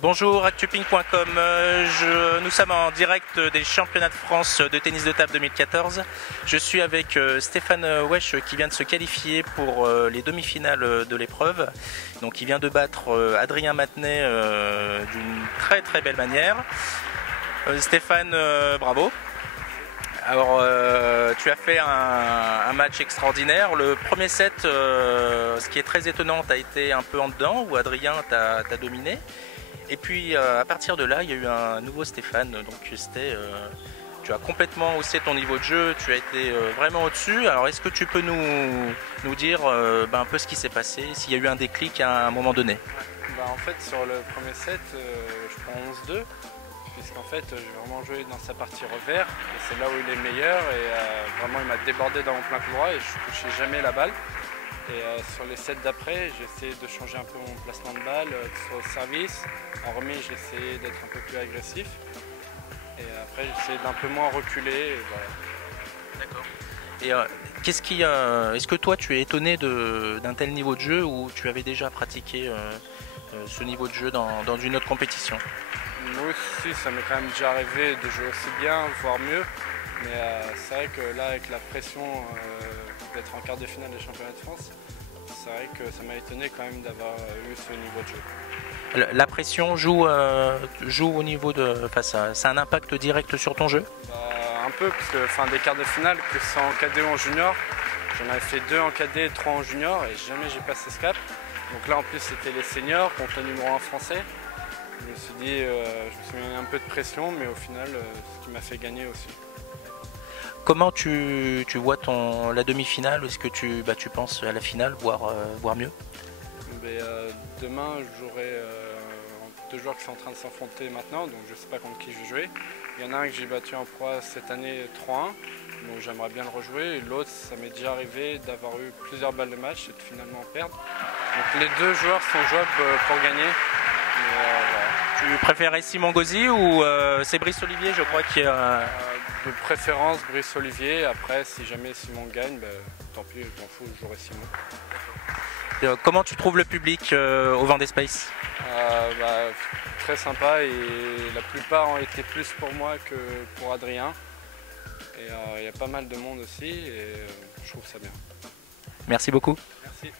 Bonjour, actuping.com. Nous sommes en direct des championnats de France de tennis de table 2014. Je suis avec Stéphane Wesch qui vient de se qualifier pour les demi-finales de l'épreuve. Donc il vient de battre Adrien Matenet d'une très très belle manière. Stéphane, bravo. Alors tu as fait un match extraordinaire. Le premier set, ce qui est très étonnant, tu as été un peu en dedans où Adrien t'a dominé. Et puis à partir de là, il y a eu un nouveau Stéphane, donc tu as complètement haussé ton niveau de jeu, tu as été vraiment au-dessus. Alors est-ce que tu peux nous dire un peu ce qui s'est passé, s'il y a eu un déclic à un moment donné? En fait, sur le premier set, je prends 11-2, puisqu'en fait, j'ai vraiment joué dans sa partie revers, et c'est là où il est meilleur, et vraiment il m'a débordé dans mon plein coup droit, et je ne touchais jamais la balle. Et sur les sets d'après, j'ai essayé de changer un peu mon placement de balle, que ce soit au service. En remise, j'ai essayé d'être un peu plus agressif. Et après, j'ai essayé d'un peu moins reculer. Et Et voilà. est-ce que toi tu es étonné d'un tel niveau de jeu ou tu avais déjà pratiqué ce niveau de jeu dans une autre compétition? Moi aussi, ça m'est quand même déjà arrivé de jouer aussi bien, voire mieux. Mais c'est vrai que là, avec la pression d'être en quart de finale des championnats de France, c'est vrai que ça m'a étonné quand même d'avoir eu ce niveau de jeu. La pression joue au niveau de... Enfin, ça a un impact direct sur ton jeu? Un peu, parce que des quarts de finale, que ce soit en cadet ou en junior, j'en avais fait 2 en cadet et 3 en junior, et jamais j'ai passé ce cap. Donc là, en plus, c'était les seniors contre le numéro 1 français. Je me suis dit, je me suis mis un peu de pression, mais au final, ce qui m'a fait gagner aussi. Comment tu vois la demi-finale? Est-ce que tu penses à la finale, voire mieux? Demain, j'aurai 2 joueurs qui sont en train de s'affronter maintenant, donc je ne sais pas contre qui je vais jouer. Il y en a un que j'ai battu en proie cette année 3-1, donc j'aimerais bien le rejouer. Et l'autre, ça m'est déjà arrivé d'avoir eu plusieurs balles de match et de finalement perdre. Donc les 2 joueurs sont jouables pour gagner. Voilà. Tu préférais Simon Gauzy ou c'est Brice Olivier, je crois, qui est... De préférence Brice Olivier. Après, si jamais Simon gagne, tant pis, je m'en fous, je jouerai Simon. Comment tu trouves le public au Vendée Space? Très sympa, et la plupart ont été plus pour moi que pour Adrien. Et il y a pas mal de monde aussi, et je trouve ça bien. Merci beaucoup. Merci.